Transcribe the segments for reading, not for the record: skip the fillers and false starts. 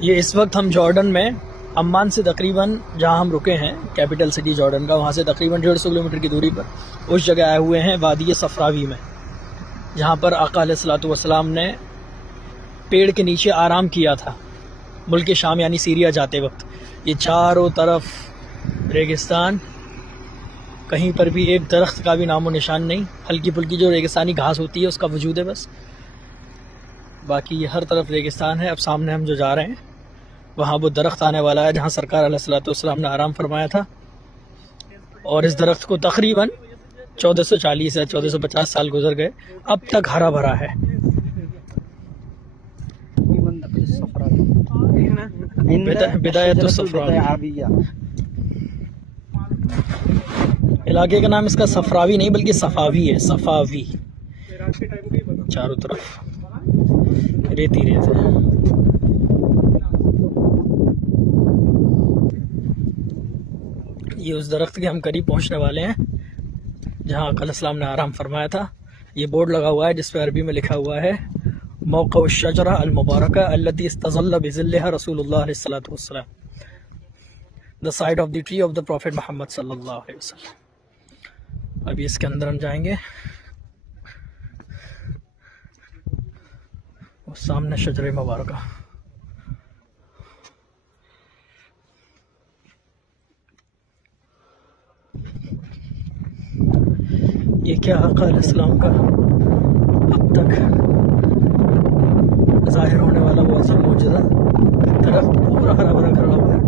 ये इस वक्त हम जॉर्डन में अम्मान से तकरीबन जहाँ हम रुके हैं कैपिटल सिटी जॉर्डन का, वहाँ से तकरीबन 150 किलोमीटर की दूरी पर उस जगह आए हुए हैं वादी सफरावी में, जहाँ पर आका अलैहिस्सलातु वस्सलाम ने पेड़ के नीचे आराम किया था मुल्क शाम यानी सीरिया जाते वक्त। ये चारों तरफ रेगिस्तान, कहीं पर भी एक दरख्त का भी नामो निशान नहीं, हल्की फुल्की जो रेगिस्तानी घास होती है उसका वजूद है बस, बाकी ये हर तरफ रेगिस्तान है। अब सामने हम जो जा रहे हैं वहाँ वो दरख्त आने वाला है जहाँ सरकार अलैहिस्सलातु वस्सलाम ने आराम फरमाया था, और इस दरख्त को तकरीबन 1440 या 1450 साल गुजर गए, अब तक हरा भरा है। इलाके का नाम इसका सफरावी नहीं बल्कि सफावी है, सफावी। चारों तरफ रेती रेत है। ये उस दरख्त के हम करीब पहुंचने वाले हैं जहाँ आका अलैहिस्सलाम ने आराम फरमाया था। ये बोर्ड लगा हुआ है जिस पे अरबी में लिखा हुआ है मौक़अ अश-शजरा अल-मुबारका अल्लती इस्तज़ल्ल बिज़िल्लिहा रसूलुल्लाह अलैहिस्सलातु वस्सलाम, the side of the tree of the prophet Muhammad सल्लल्लाहु अलैहि वसल्लम। अभी इसके अंदर हम जाएंगे और सामने शजरे मुबारका। ये क्या आका अलैहिस्सलाम का अब तक ज़ाहिर होने वाला वो अजीम मौजज़ा, दरख्त पूरा हरा भरा खड़ा हुआ है,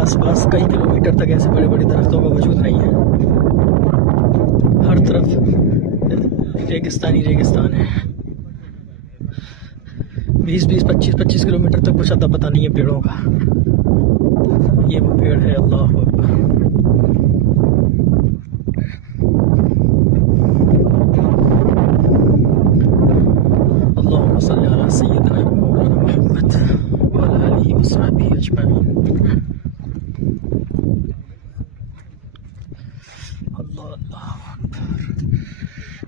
आसपास कई किलोमीटर तक ऐसे बड़े बड़े दरख्तों का वजूद नहीं है, हर तरफ रेगिस्तानी रेगिस्तान है। 20-20, 25-25 किलोमीटर तक कुछ अता पता नहीं है पेड़ों का। ये वो पेड़ है, अल्लाह अकबर। अल्लाहुम्मा सल्ली अला सय्यिदिना व मौलाना मुहम्मद व अला आलिहि व सहबिहि अजमईन। अल्लाह अल्लाह अकबर।